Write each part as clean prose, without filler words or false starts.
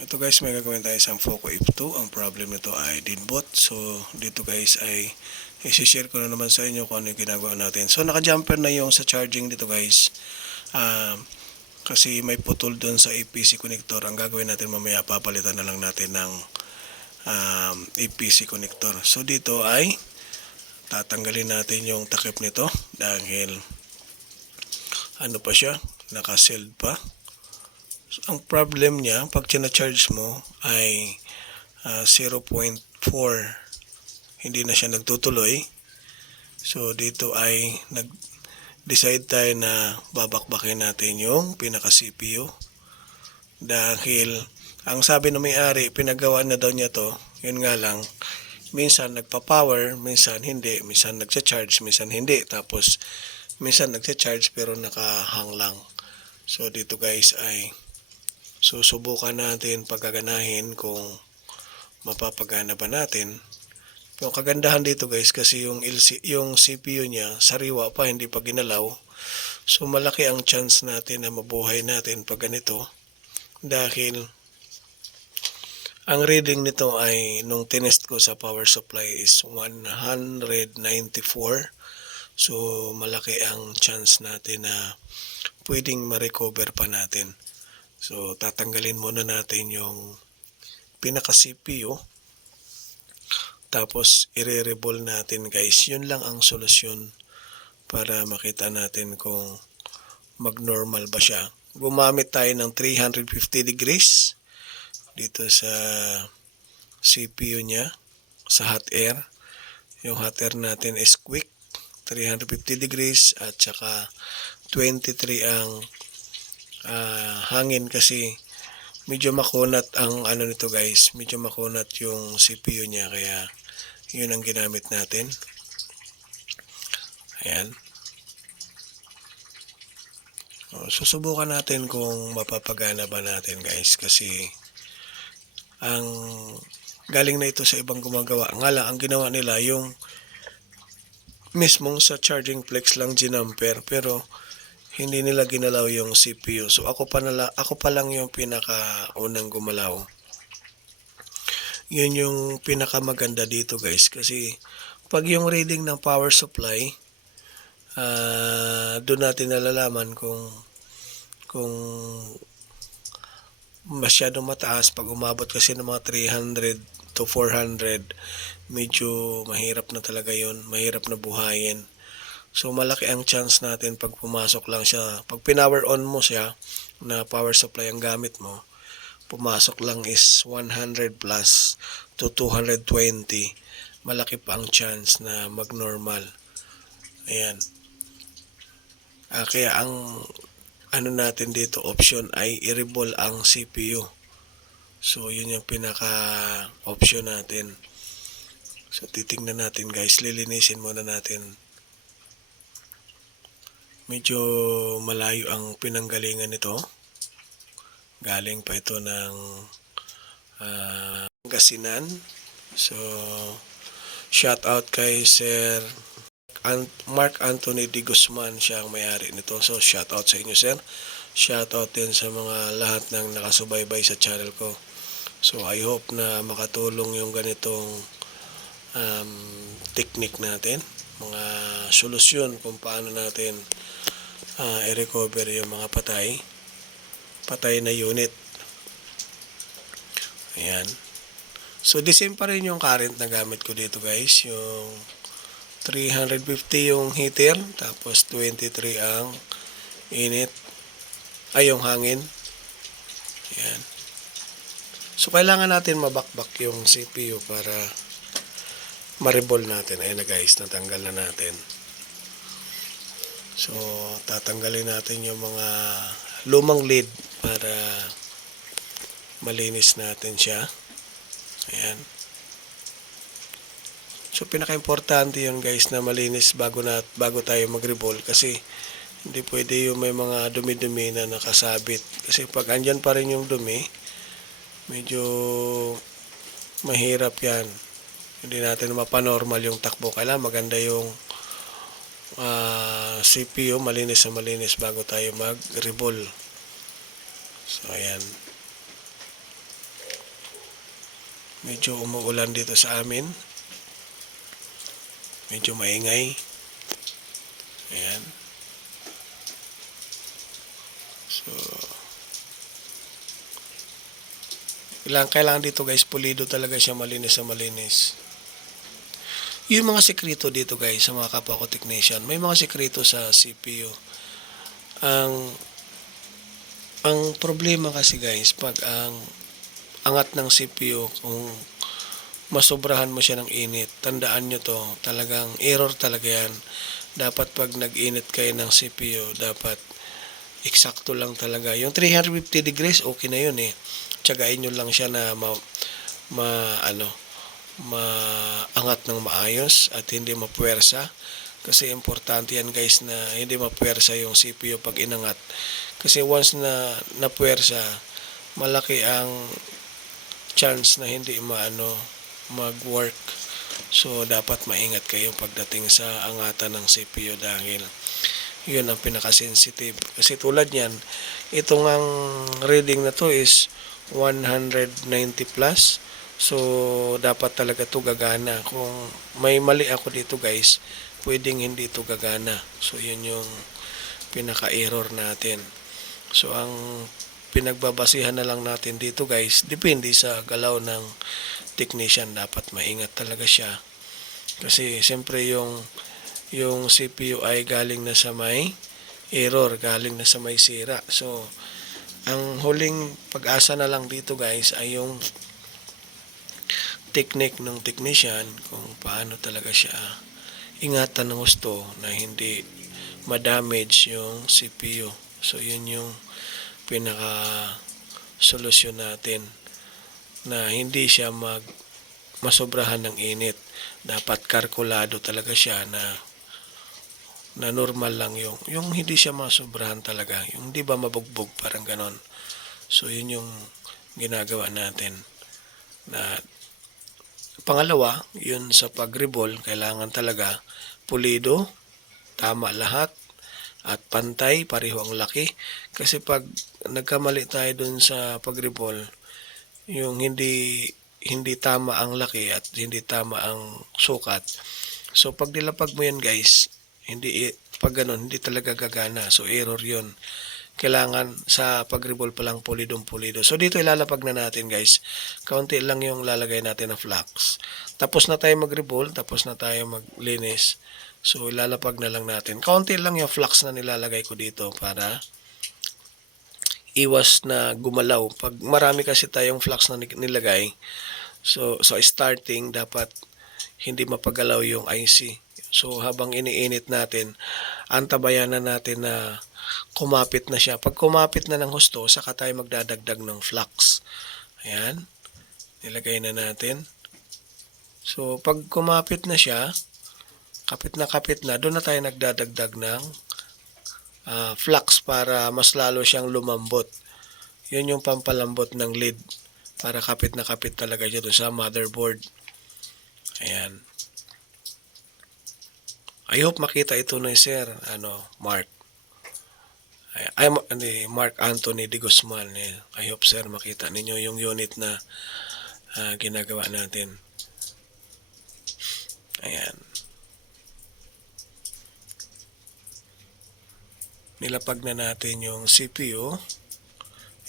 Ito guys, may gagawin tayo isang Foco F2. Ang problem nito ay dinbot. So, dito guys ay isi-share ko na naman sa inyo kung ano yung ginagawa natin. So, naka-jumper na yung sa charging dito guys. Kasi may putol doon sa APC connector. Ang gagawin natin mamaya, papalitan na lang natin ng APC connector. So, dito ay tatanggalin natin yung takip nito dahil ano pa siya, naka-sealed pa. So, ang problem niya, pag charge mo ay 0.4, hindi na siya nagtutuloy. So dito ay nag-decide tayo na babakbakin natin yung pinaka-CPU. Dahil ang sabi ng may-ari, pinagawa na daw niya to, yun nga lang, minsan nagpa-power, minsan hindi, minsan nagcha-charge, minsan hindi. Tapos minsan nagcha-charge pero nakahang lang. So dito guys ay susubukan natin pagkaganahin kung mapapagana ba natin. Yung kagandahan dito guys kasi yung CPU niya sariwa pa, hindi pa ginalaw. So malaki ang chance natin na mabuhay natin pag ganito. Dahil ang reading nito ay nung tinest ko sa power supply is 194. So malaki ang chance natin na pwedeng ma-recover pa natin. So, tatanggalin muna natin yung pinaka-CPU. Tapos, i-re-reball natin guys. Yun lang ang solusyon para makita natin kung mag-normal ba siya. Gumamit tayo ng 350 degrees dito sa CPU niya, sa hot air. Yung hot air natin is quick, 350 degrees at saka 23 ang hangin kasi medyo makunat ang ano nito guys, medyo makunat yung CPU niya kaya yun ang ginamit natin. Ayan. Susubukan natin kung mapapagana ba natin guys kasi ang galing na ito sa ibang gumagawa. Nga lang ang ginawa nila yung mismong sa charging flex lang ginamper pero hindi nila ginalaw yung CPU. So ako pa lang yung pinakaunang gumalaw. Yun yung pinakamaganda dito guys kasi pag yung reading ng power supply doon natin nalalaman kung masyadong mataas. Pag umabot kasi ng mga 300 to 400 medyo mahirap na talaga yun, mahirap na buhayin. So malaki ang chance natin pag pumasok lang siya, pag pinower on mo siya na power supply ang gamit mo, pumasok lang is 100 plus to 220, malaki pa ang chance na mag-normal. Ayan. Kaya ang ano natin dito, option ay i-reball ang CPU. So yun yung pinaka-option natin. So titingnan natin guys, lilinisin muna natin. Medyo malayo ang pinanggalingan nito. Galing pa ito ng Pangasinan. So, shout out kay Sir Mark Anthony de Guzman, siya ang may-ari nito. So, shout out sa inyo sir. Shout out din sa mga lahat ng nakasubaybay sa channel ko. So, I hope na makatulong yung ganitong technique natin. Mga solusyon kung paano natin i-recover yung mga patay na unit. Ayan. So the same pa rin yung current na gamit ko dito guys, yung 350 yung heater, tapos 23 ang init yung hangin. Ayan. So kailangan natin mabakbak yung CPU para ma-reball natin. Ayan na guys, natanggal na natin. So, tatanggalin natin yung mga lumang lead para malinis natin siya. Ayan. So, pinaka-importante yun guys na malinis bago tayo mag-reball kasi hindi pwede yung may mga dumi-dumi na nakasabit. Kasi pag andyan pa rin yung dumi, medyo mahirap yan. Hindi natin mapanormal yung takbo. Kailangan maganda yung CPU, malinis na malinis bago tayo mag-reball. So ayan. Medyo umuulan dito sa amin. Medyo maingay. Ayan. So, kailangan dito guys, pulido talaga siya, malinis sa malinis. Yung mga sekreto dito guys, sa mga kapwa ko technician, may mga sekreto sa CPU. Ang problema kasi guys, pag ang angat ng CPU, kung masobrahan mo siya ng init, tandaan nyo to, talagang error talaga yan. Dapat pag nag-init kayo ng CPU, dapat eksakto lang talaga. Yung 350 degrees, okay na yun eh. Tsagain nyo lang siya na maangat ng maayos at hindi mapuwersa. Kasi importante yan guys na hindi mapuwersa yung CPU pag inangat. Kasi once na napuwersa, malaki ang chance na hindi mag-work. So dapat maingat kayo pagdating sa angatan ng CPU dahil yun ang pinaka-sensitive. Kasi tulad niyan, itong ang reading na to is 190 plus. So dapat talaga to gagana. Kung may mali ako dito guys, pwedeng hindi to gagana. So yun yung pinaka-error natin. So ang pinagbabasihan na lang natin dito guys, depende sa galaw ng technician, dapat maingat talaga siya. Kasi siyempre yung CPU ay galing na sa may error, galing na sa may sira. So, ang huling pag-asa na lang dito guys ay yung technique ng technician kung paano talaga siya ingatan ng gusto na hindi ma-damage yung CPU. So, yun yung pinaka-solusyon natin na hindi siya masobrahan ng init. Dapat kalkulado talaga siya na normal lang yung hindi siya masobrahan talaga, yung di ba mabugbog, parang ganon. So yun yung ginagawa natin. Na pangalawa, yun sa pag-revolve, kailangan talaga pulido, tama lahat, at pantay, pareho ang laki. Kasi pag nagkamali tayo dun sa pag-revolve, yung hindi tama ang laki at hindi tama ang sukat. So pag nilapag mo yan guys, pag ganun, hindi talaga gagana. So error yun. Kailangan sa pag-revolve pa lang pulidong pulido. So dito ilalapag na natin guys. Kaunti lang yung lalagay natin na flux. Tapos na tayo mag-revolve, tapos na tayo maglinis. So ilalapag na lang natin. Kaunti lang yung flux na nilalagay ko dito para iwas na gumalaw. Pag marami kasi tayong flux na nilagay, so starting dapat hindi mapagalaw yung IC. So habang iniinit natin, antabayan na natin na kumapit na siya. Pag kumapit na ng husto, saka tayo magdadagdag ng flux. Ayan, nilagay na natin. So pag kumapit na siya, kapit na, doon na tayo nagdadagdag ng flux para mas lalo siyang lumambot. Yun yung pampalambot ng lid para kapit na kapit talaga siya doon sa motherboard. Ayan. I hope makita ito ni Sir Mark. Mark Anthony de Guzman. I hope sir makita ninyo yung unit na ginagawa natin. Ayan. Nilapag na natin yung CPU.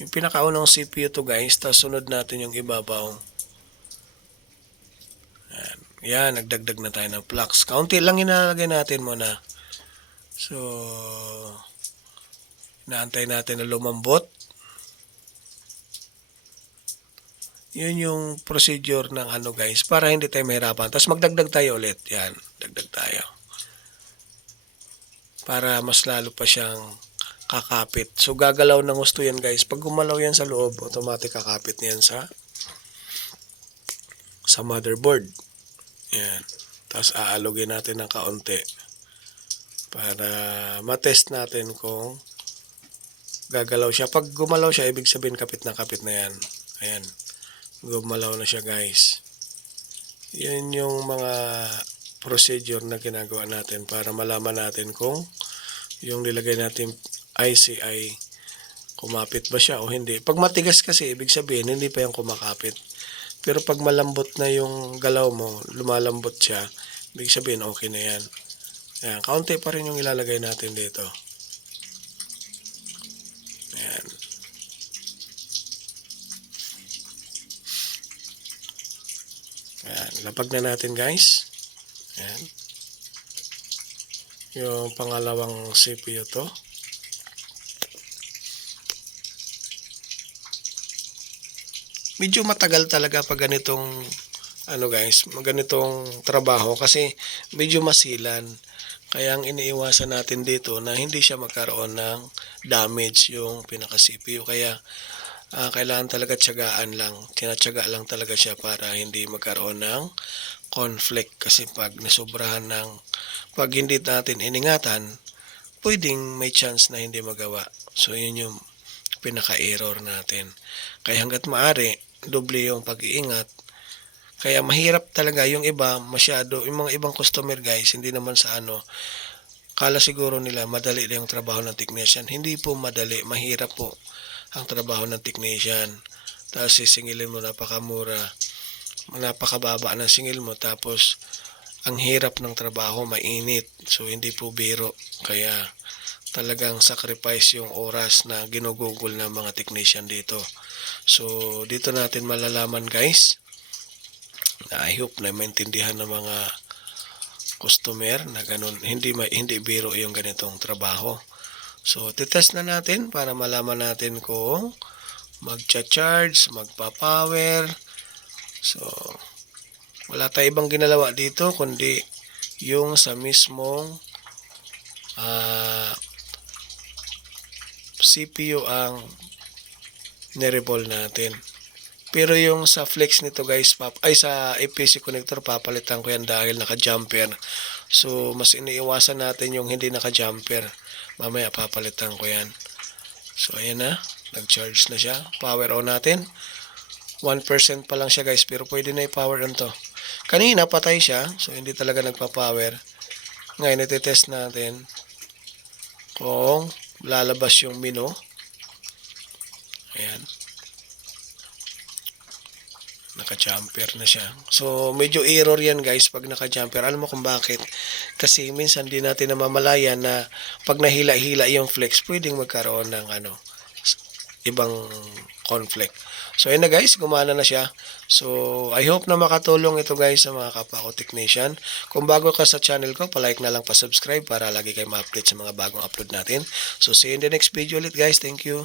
Yung pinakaunang CPU to guys, tapos sunod natin yung ibabaw. Yan, nagdagdag na tayo ng flux. Kaunti lang inalagay natin muna. So, naantay natin na lumambot. Yun yung procedure ng guys, para hindi tayo mahirapan. Tapos magdagdag tayo ulit. Yan, dagdag tayo. Para mas lalo pa siyang kakapit. So, gagalaw ng gusto yan guys. Pag gumalaw yan sa loob, automatic kakapit niyan sa motherboard. Yan. Tapos aalugin natin ng kaunti para matest natin kung gagalaw siya. Pag gumalaw siya, ibig sabihin kapit na yan. Ayan. Gumalaw na siya guys. Yan yung mga procedure na ginagawa natin para malaman natin kung yung nilagay natin IC ay kumapit ba siya o hindi. Pag matigas kasi, ibig sabihin hindi pa yung kumakapit. Pero pag malambot na yung galaw mo, lumalambot siya, ibig sabihin okay na yan. Ayan, kaunti pa rin yung ilalagay natin dito. Ayan. Ayan, lapag na natin guys. Ayan. Yung pangalawang CPU to. Medyo matagal talaga pag ganitong ganitong trabaho kasi medyo masilan. Kaya ang iniiwasan natin dito na hindi siya magkaroon ng damage yung pinaka CPU. Kaya kailangan talaga tiyagaan lang. Tinatyaga lang talaga siya para hindi magkaroon ng conflict. Kasi pag nasobrahan pag hindi natin iningatan, pwedeng may chance na hindi magawa. So yun yung pinaka-error natin. Kaya hanggat maaari, doble yung pag-iingat. Kaya mahirap talaga yung iba, yung mga ibang customer guys, hindi naman sa kala siguro nila madali lang yung trabaho ng technician. Hindi po madali, mahirap po ang trabaho ng technician. Tapos sisingilin mo napakamura, napakababa ng singil mo, tapos ang hirap ng trabaho, mainit. So hindi po biro. Kaya talagang sacrifice yung oras na ginugugol ng mga technician dito. So dito natin malalaman guys, I hope na maintindihan ng mga customer na ganun, hindi biro yung ganitong trabaho. So titest na natin para malaman natin kung magcha-charge, magpa-power. So wala tayong ibang ginalawa dito kundi yung sa mismong CPU ang nirevol natin. Pero yung sa flex nito guys, sa APC connector, papalitan ko yan dahil naka-jumper. So mas iniiwasan natin yung hindi naka-jumper. Mamaya papalitan ko yan. So ayan na, nag-charge na siya. Power on natin. 1% pa lang siya guys, pero pwede na i-power on to. Kanina patay siya, so hindi talaga nagpa-power. Ngayon iti-test natin kung lalabas yung menu. Ayan. Naka-jumper na siya. So, medyo error yan guys pag naka-jumper. Alam mo kung bakit? Kasi minsan di natin namamalayan na pag nahila-hila yung flex, pwedeng magkaroon ng ibang conflict. So, ayun na guys, gumana na siya. So, I hope na makatulong ito guys sa mga kapwa ko technician. Kung bago ka sa channel ko, palike na lang, pa-subscribe para lagi kayo ma-update sa mga bagong upload natin. So, see you in the next video ulit guys. Thank you.